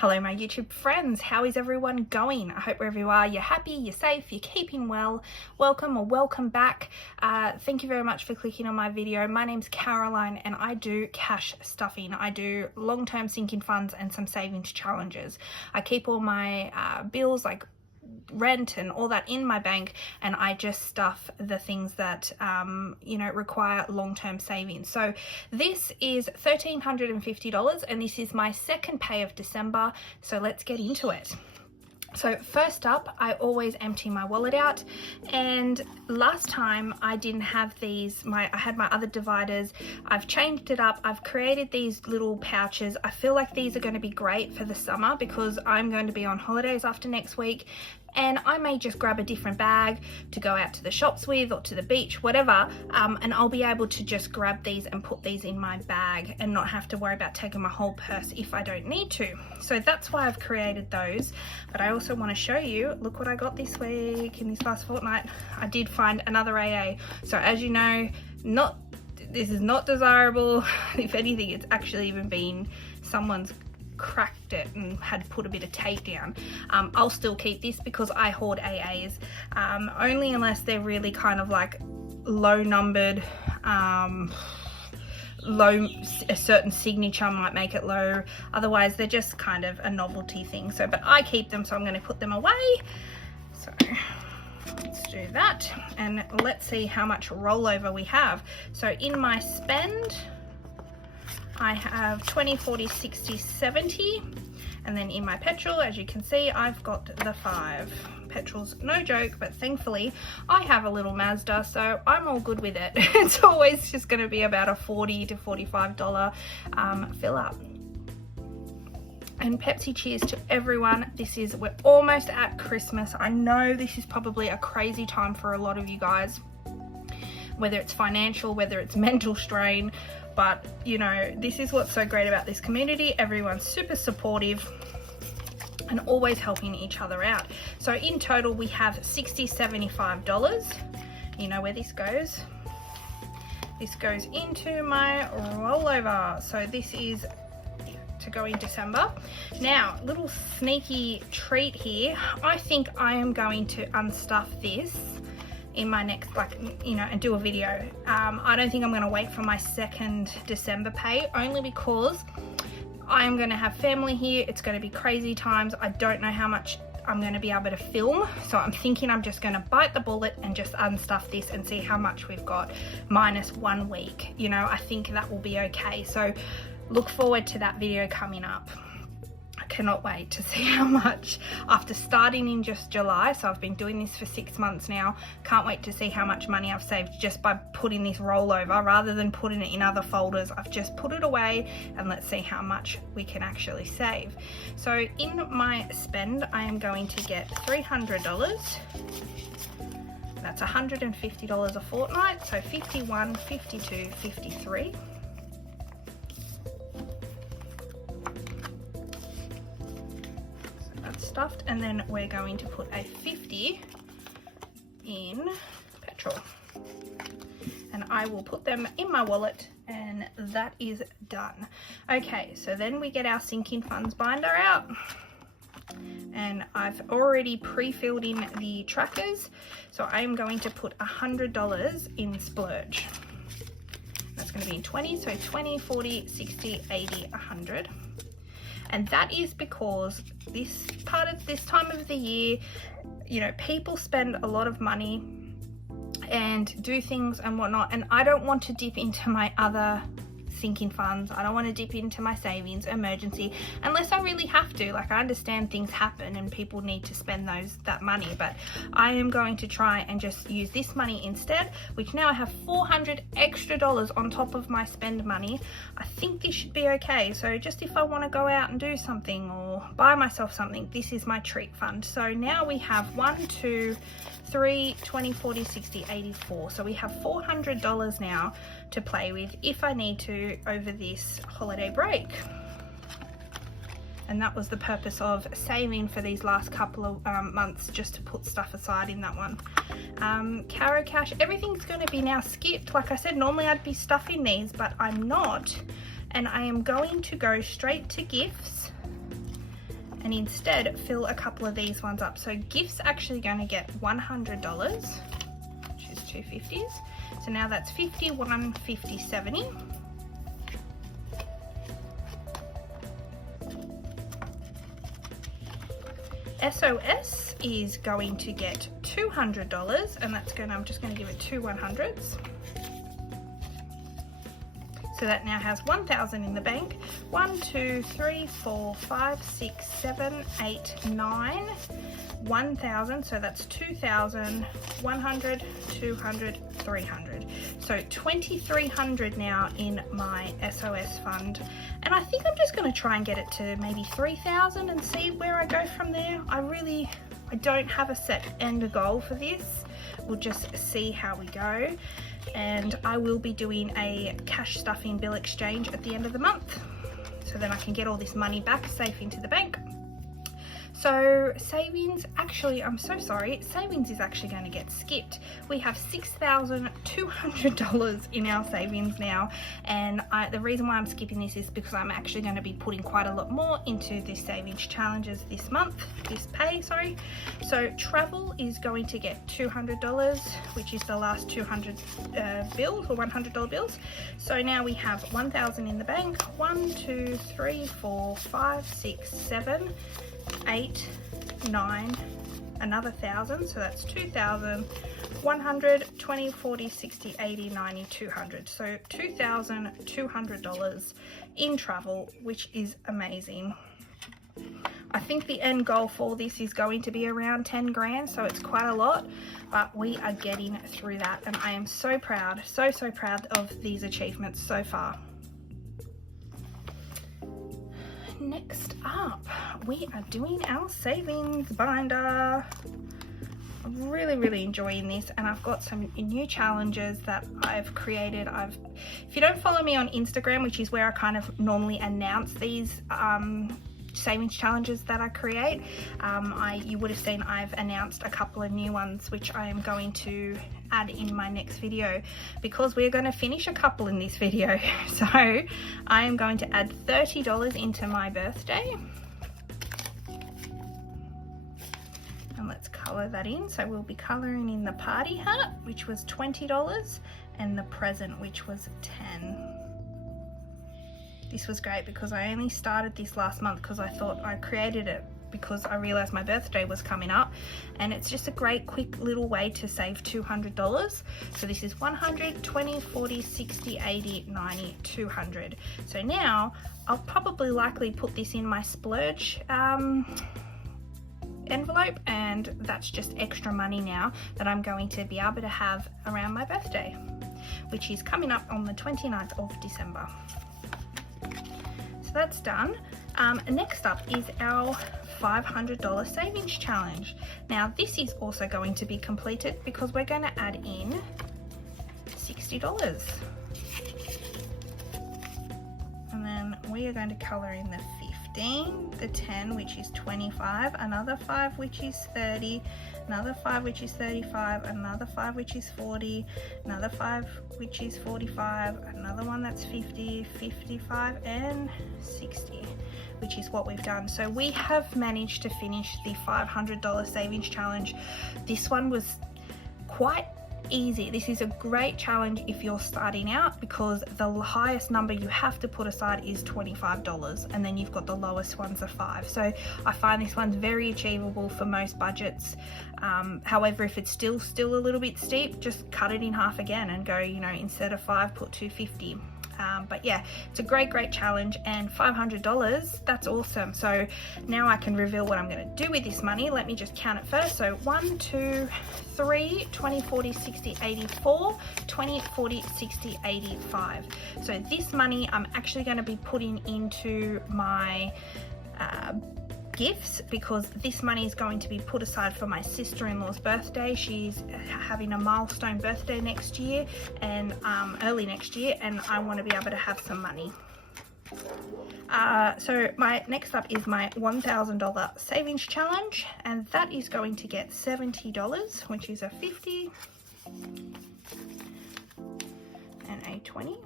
Hello my YouTube friends, how is everyone going? I hope wherever you are, you're happy, you're safe, you're keeping well. Welcome or welcome back. Thank you very much for clicking on my video. My name's Caroline and I do cash stuffing. I do long-term sinking funds and some savings challenges. I keep all my bills like rent and all that in my bank, and I just stuff the things that require long-term savings. So this is $1,350 and this is my second pay of December, so let's get into it. So first up, I always empty my wallet out, and last time I didn't have these, I had my other dividers. I've changed it up. I've created these little pouches. I feel like these are going to be great for the summer because I'm going to be on holidays after next week, and I may just grab a different bag to go out to the shops with or to the beach, whatever, and I'll be able to just grab these and put these in my bag and not have to worry about taking my whole purse if I don't need to. So that's why I've created those. But I also want to show you, look what I got this week, in this last fortnight. I did find another AA. So as you know, this is not desirable. If anything, it's actually even been someone's cracked it and had put a bit of tape down. I'll still keep this because I hoard AAs, only unless they're really kind of like low numbered, a certain signature might make it low, otherwise they're just kind of a novelty thing. So but I keep them, so I'm going to put them away. So let's do that, and let's see how much rollover we have. So in my spend I have 20, 40, 60, 70, and then in my petrol, as you can see, I've got the 5. Petrol's no joke, but thankfully I have a little Mazda, so I'm all good with it. It's always just going to be about a $40 to $45 fill up. And Pepsi cheers to everyone. We're almost at Christmas. I know this is probably a crazy time for a lot of you guys, whether it's financial, whether it's mental strain, but you know, this is what's so great about this community. Everyone's super supportive and always helping each other out. So in total we have $60, $75. You know where this goes? This goes into my rollover. So this is to go in December. Now, little sneaky treat here. I think I am going to unstuff this in my next, and do a video. I don't think I'm going to wait for my second December pay, only because I'm going to have family here. It's going to be crazy times. I don't know how much I'm going to be able to film, so I'm thinking I'm just going to bite the bullet and just unstuff this and see how much we've got minus 1 week. You know, I think that will be okay. So look forward to that video coming up. Cannot wait to see how much, after starting in just July, so I've been doing this for 6 months now, can't wait to see how much money I've saved just by putting this rollover rather than putting it in other folders. I've just put it away, and let's see how much we can actually save. So in my spend, I am going to get $300. That's $150 a fortnight, so 51, 52, 53. Stuffed, and then we're going to put a 50 in petrol, and I will put them in my wallet, and that is done. Okay, so then we get our sinking funds binder out, and I've already pre-filled in the trackers, so I am going to put $100 in splurge. That's going to be in 20, so 20, 40, 60, 80, 100. And that is because this time of the year, you know, people spend a lot of money and do things and whatnot, and I don't want to dip into my other sinking funds. I don't want to dip into my savings emergency unless I really have to. Like, I understand things happen and people need to spend that money, but I am going to try and just use this money instead, which now I have $400 extra on top of my spend money. I think this should be okay. So just if I want to go out and do something or buy myself something, this is my treat fund. So now we have 1, 2, 3, 20, 40, 60, 84. So we have $400 now to play with if I need to over this holiday break. And that was the purpose of saving for these last couple of months, just to put stuff aside in that one. CAROCASH, everything's going to be now skipped. Like I said, normally I'd be stuffing these, but I'm not, and I am going to go straight to gifts and instead fill a couple of these ones up. So gifts actually going to get $100, which is 250s. So now that's 50, 1, 50, 70. SOS is going to get $200, and that's going to, I'm just going to give it 2 100s. So that now has 1,000 in the bank. 1, 2, 3, 4, 5, 6, 7, 8, 9, 1,000. So that's 2,000, 100, 200, 300. So 2,300 now in my SOS fund. And I think I'm just going to try and get it to maybe 3,000 and see where I go from there. I don't have a set end goal for this. We'll just see how we go. And I will be doing a cash stuffing bill exchange at the end of the month, so then I can get all this money back safe into the bank. So savings, actually, I'm so sorry, savings is actually going to get skipped. We have $6,200 in our savings now, and the reason why I'm skipping this is because I'm actually going to be putting quite a lot more into this savings challenges this month, this pay, sorry. So travel is going to get $200, which is the last 200 bills or $100 bills. So now we have 1,000 in the bank. 1, 2, 3, 4, 5, 6, 7, 8, 9, another 1,000, so that's 2,000, 100, 20, 40, 60, 80, 90, 200. So $2,200 in travel, which is amazing. I think the end goal for this is going to be around 10 grand, so it's quite a lot, but we are getting through that, and I am so proud, so proud of these achievements so far. Next up, we are doing our savings binder. I'm really enjoying this, and I've got some new challenges that I've created. If you don't follow me on Instagram, which is where I kind of normally announce these savings challenges that I create, you would have seen I've announced a couple of new ones which I am going to add in my next video, because we're going to finish a couple in this video. So I am going to add $30 into my birthday, and let's color that in. So we'll be coloring in the party hat, which was $20, and the present, which was $10. This was great because I only started this last month because I thought I created it because I realized my birthday was coming up, and it's just a great quick little way to save $200. So this is 100, 20, 40, 60, 80, 90, 200. So now I'll probably likely put this in my splurge envelope, and that's just extra money now that I'm going to be able to have around my birthday, which is coming up on the 29th of December. So that's done. Next up is our $500 savings challenge. Now this is also going to be completed because we're going to add in $60. And then we are going to color in the 15, the 10, which is 25, another 5, which is 30, another 5, which is 35, another 5, which is 40, another 5, which is 45, another one that's 50, 55, and 60, which is what we've done. So we have managed to finish the $500 savings challenge. This one was quite easy. This is a great challenge if you're starting out, because the highest number you have to put aside is $25, and then you've got the lowest ones are $5. So I find this one's very achievable for most budgets. However, if it's still a little bit steep, just cut it in half again and go, you know, instead of 5, put 250. But yeah, it's a great challenge, and $500, that's awesome. So now I can reveal what I'm going to do with this money. Let me just count it first. So 1, 2, 3, 20, 40, 60, 84, 20, 40, 60, 85. So this money I'm actually going to be putting into my gifts, because this money is going to be put aside for my sister-in-law's birthday. She's having a milestone birthday next year, and early next year, and I want to be able to have some money. So my next up is my $1,000 savings challenge, and that is going to get $70, which is a 50 and a 20.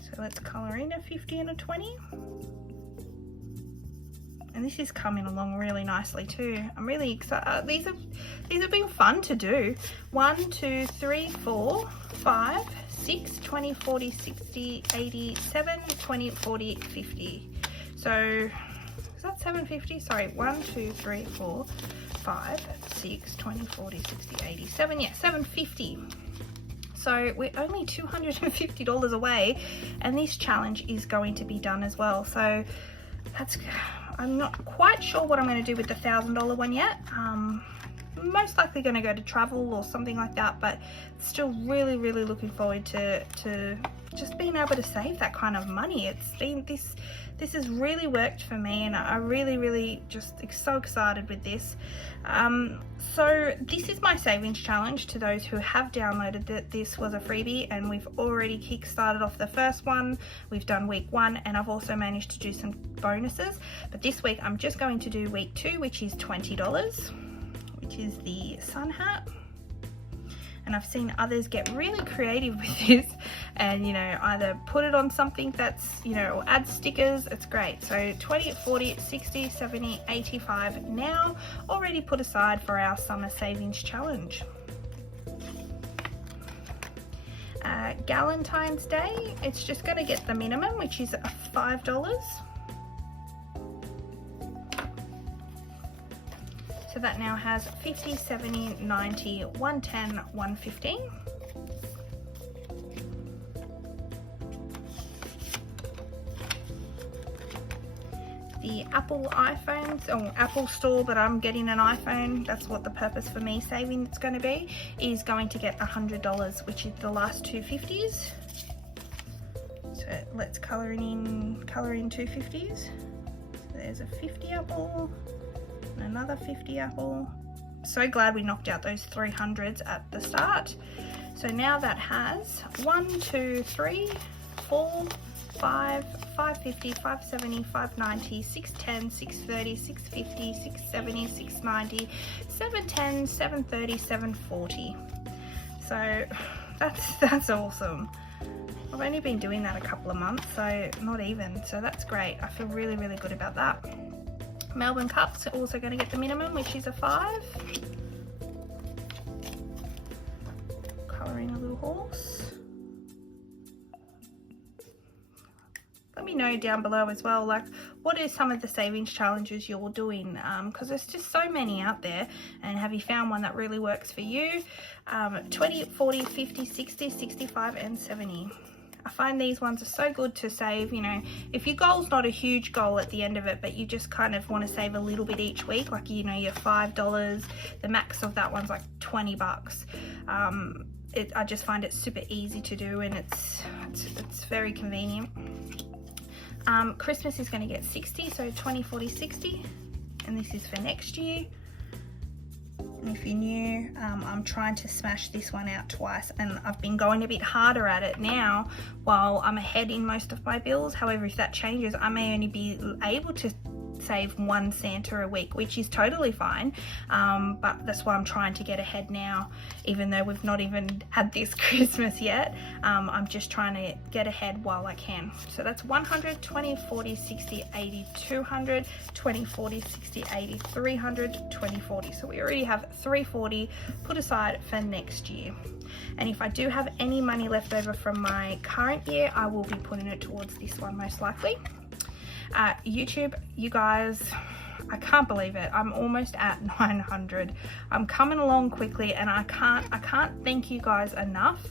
So So let's colour in a 50 and a 20. And this is coming along really nicely too. I'm really excited. These have been fun to do. 1, 2, 3, 4, 5, 6, 20, 40, 60, 80, 7, 20, 40, 50. So is that 750? Sorry, 1, 2, 3, 4, 5, 6, 20, 40, 60, 80, 7, yeah, 750. So we're only $250 away, and this challenge is going to be done as well. So that's, I'm not quite sure what I'm going to do with the $1,000 one yet. Most likely going to go to travel or something like that, but still really looking forward to just being able to save that kind of money. It's been this has really worked for me, and I really just so excited with this. So this is my savings challenge. To those who have downloaded that, this was a freebie, and we've already kick-started off the first one. We've done week 1, and I've also managed to do some bonuses, but this week I'm just going to do week 2, which is $20, which is the sun hat. And I've seen others get really creative with this, and you know, either put it on something that's, you know, or add stickers. It's great. So 20, 40, 60, 70, 85 now already put aside for our summer savings challenge. Galentine's Day, it's just going to get the minimum, which is $5. So that now has 50, 70, 90, 110, 115. The Apple iPhones, or Apple Store, but I'm getting an iPhone. That's what the purpose for me saving it's going to be, is going to get $100, which is the last 250s. So let's colour in 250s. So there's a 50 Apple. Another 50 Apple. So glad we knocked out those 300s at the start. So now that has 1, 2, 3, 4, 5, 550, 570, 590, 610, 630, 650, 670, 690, 710, 730, 740. So that's awesome. I've only been doing that a couple of months, so not even. So that's great. I feel really good about that. Melbourne Cups are also going to get the minimum, which is a 5. Colouring a little horse. Let me know down below as well, like, what are some of the savings challenges you're doing, because there's just so many out there, and have you found one that really works for you? 20, 40, 50, 60, 65 and 70. I find these ones are so good to save. You know, if your goal's not a huge goal at the end of it, but you just kind of want to save a little bit each week, like, you know, your $5, the max of that one's like $20. I just find it super easy to do, and it's very convenient. Christmas is going to get 60, so 20, 40, 60, and this is for next year. And if you're new, I'm trying to smash this one out twice, and I've been going a bit harder at it now while I'm ahead in most of my bills. However, if that changes, I may only be able to save 1 Santa a week, which is totally fine, but that's why I'm trying to get ahead now, even though we've not even had this Christmas yet. I'm just trying to get ahead while I can. So that's 100, 20, 40, 60, 80, 200, 20, 40, 60, 80, 300, 20, 40. So we already have 340 put aside for next year. And if I do have any money left over from my current year, I will be putting it towards this one most likely. YouTube, you guys, I can't believe it. I'm almost at 900. I'm coming along quickly, and I can't thank you guys enough.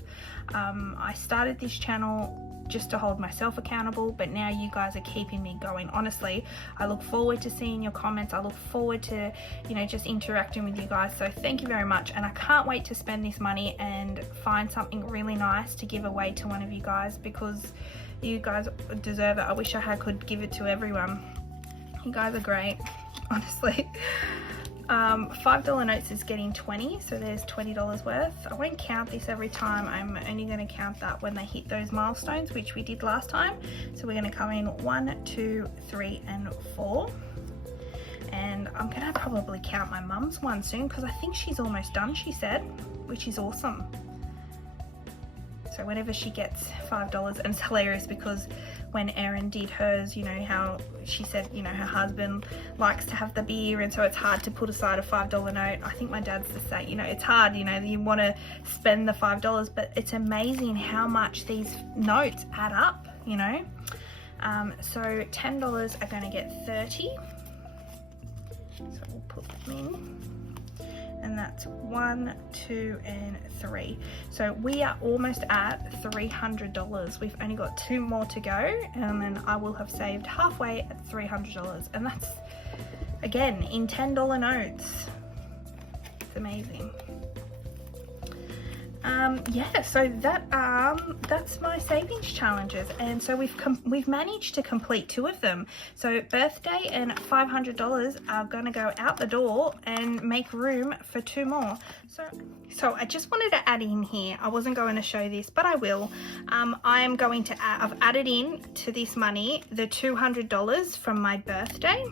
I started this channel just to hold myself accountable, but now you guys are keeping me going. Honestly, I look forward to seeing your comments. I look forward to, you know, just interacting with you guys. So thank you very much, and I can't wait to spend this money and find something really nice to give away to one of you guys, because you guys deserve it. I wish I could give it to everyone. You guys are great, honestly. $5 notes is getting 20, so there's $20 worth. I won't count this every time. I'm only going to count that when they hit those milestones, which we did last time. So we're going to come in 1, 2, 3 and 4. And I'm going to probably count my mum's one soon, because I think she's almost done, she said, which is awesome. So whenever she gets $5, and it's hilarious because when Erin did hers, you know how she said, you know, her husband likes to have the beer, and so it's hard to put aside a $5 note. I think my dad's the same, you know, it's hard, you know, you want to spend the $5, but it's amazing how much these notes add up, you know. So $10 are going to get 30. So we'll put them in. And that's 1, 2, and 3. So we are almost at $300. We've only got 2 more to go, and then I will have saved halfway at $300. And that's, again, in $10 notes. It's amazing. Yeah, so that's my savings challenges, and so we've managed to complete 2 of them. So birthday and $500 are going to go out the door and make room for 2 more. So I just wanted to add in here, I wasn't going to show this, but I will. I am going to I've added in to this money the $200 from my birthday.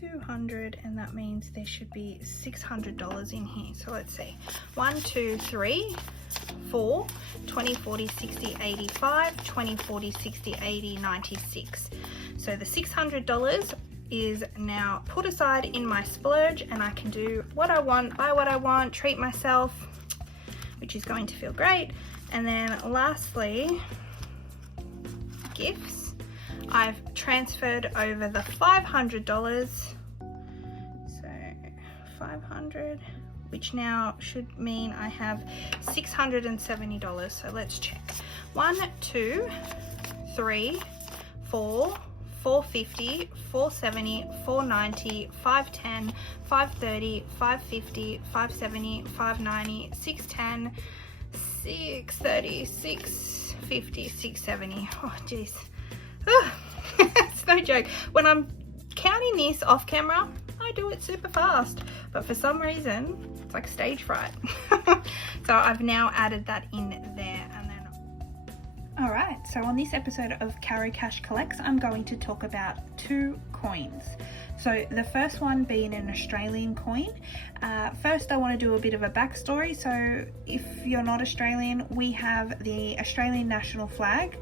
$200, and that means there should be $600 in here. So let's see, 1, 2, 3, 4, 20, 40, 60, 85, 20, 40, 60, 80, 96. So the $600 is now put aside in my splurge, and I can do what I want, buy what I want, treat myself, which is going to feel great. And then lastly, gifts. I've transferred over the $500, so 500, which now should mean I have $670. So let's check. 1, 2, 3, 4, 450, 470, 490, 510, 530, 550, 570, 590, 610, 630, 650, 670. Oh geez. It's no joke. When I'm counting this off camera, I do it super fast, but for some reason it's like stage fright. So I've now added that in there. And then alright, so on this episode of CAROCASH Collects, I'm going to talk about 2 coins. So the first one being an Australian coin. First I want to do a bit of a backstory. So if you're not Australian, we have the Australian national flag,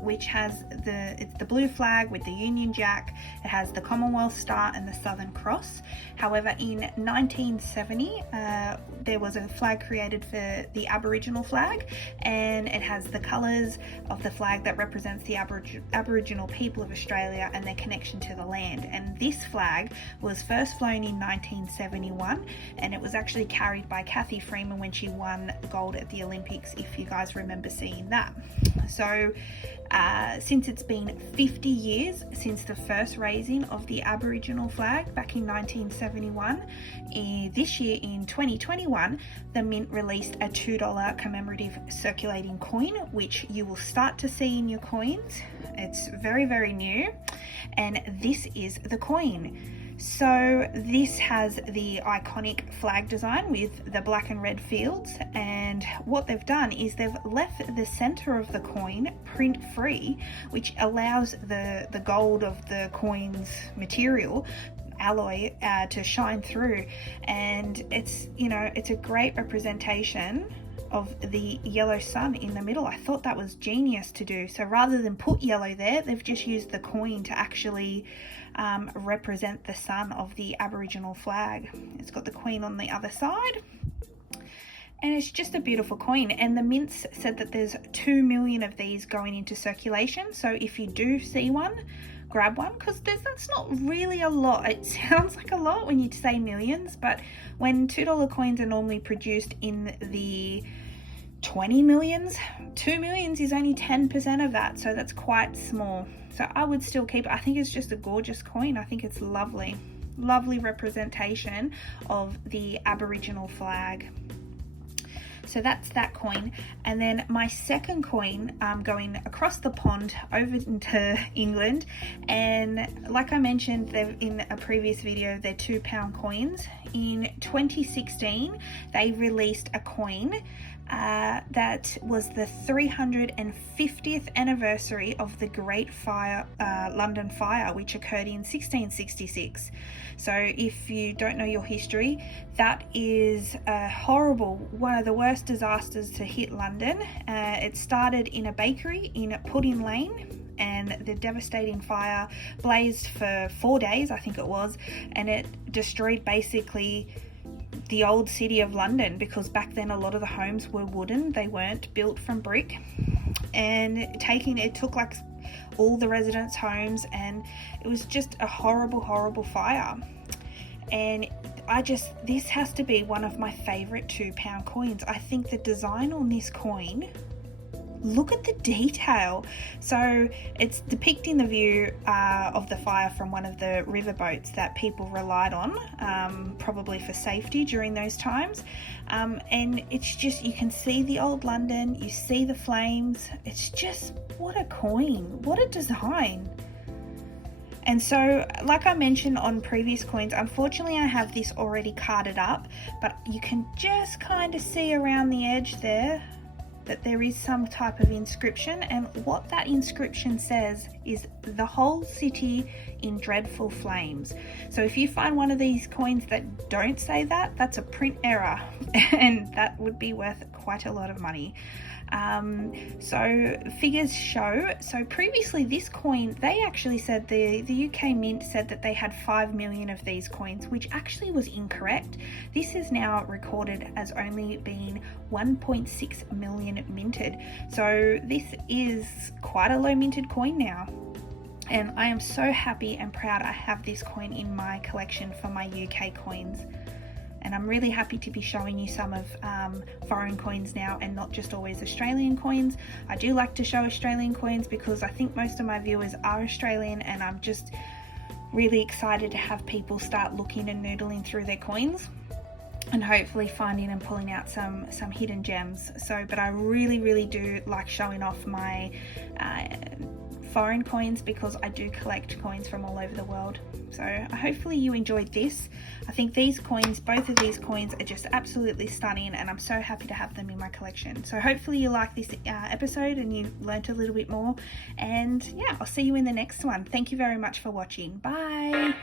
which has it's the blue flag with the Union Jack. It has the Commonwealth Star and the Southern Cross. However, in 1970, there was a flag created for the Aboriginal flag, and it has the colours of the flag that represents the Aboriginal people of Australia and their connection to the land. And this flag was first flown in 1971, and it was actually carried by Kathy Freeman when she won gold at the Olympics, if you guys remember seeing that. So since it's been 50 years since the first raising of the Aboriginal flag back in 1971, this year in 2021 the Mint released a $2 commemorative circulating coin, which you will start to see in your coins. It's very, very new, and this is the coin. So this has the iconic flag design with the black and red fields, and what they've done is they've left the center of the coin print free, which allows the gold of the coin's material alloy to shine through. And it's, you know, it's a great representation of the yellow sun in the middle. I thought that was genius to do. So rather than put yellow there, they've just used the coin to actually represent the sun of the Aboriginal flag. It's got the Queen on the other side, and it's just a beautiful coin. And the Mints said that there's 2 million of these going into circulation. So if you do see one, grab one, because that's not really a lot. It sounds like a lot when you say millions, but when $2 coins are normally produced in the 20 millions, 2 millions is only 10% of that, so that's quite small. So I would still keep it. I think it's just a gorgeous coin. I think it's lovely representation of the Aboriginal flag. So that's that coin. And then my second coin, going across the pond over into England, and like I mentioned in a previous video, they're £2 coins. In 2016 they released a coin that was the 350th anniversary of the Great Fire, London Fire, which occurred in 1666. So if you don't know your history, that is a horrible, one of the worst disasters to hit London. It started in a bakery in Pudding Lane, and the devastating fire blazed for 4 days, I think it was, and it destroyed basically the old city of London, because back then a lot of the homes were wooden, they weren't built from brick, and it took like all the residents' homes, and it was just a horrible fire. And this has to be one of my favorite £2 coins. I think the design on this coin, look at the detail. So it's depicting the view of the fire from one of the river boats that people relied on, probably for safety during those times. And it's just, you can see the old London, you see the flames. It's just, what a coin, what a design. And so, like I mentioned on previous coins, unfortunately I have this already carded up, but you can just kind of see around the edge there that there is some type of inscription, and what that inscription says is "the whole city in dreadful flames." So if you find one of these coins that don't say that, that's a print error, and that would be worth quite a lot of money. So figures show, so previously this coin, they actually said, the UK Mint said that they had 5 million of these coins, which actually was incorrect. This is now recorded as only being 1.6 million minted. So this is quite a low minted coin now. And I am so happy and proud I have this coin in my collection for my UK coins. And I'm really happy to be showing you some of foreign coins now, and not just always Australian coins. I do like to show Australian coins because I think most of my viewers are Australian, and I'm just really excited to have people start looking and noodling through their coins, and hopefully finding and pulling out some hidden gems. So, but I really do like showing off my foreign coins, because I do collect coins from all over the world. So hopefully you enjoyed this. I think these coins, both of these coins, are just absolutely stunning, and I'm so happy to have them in my collection. So hopefully you like this episode and you learnt a little bit more, and yeah, I'll see you in the next one. Thank you very much for watching. Bye.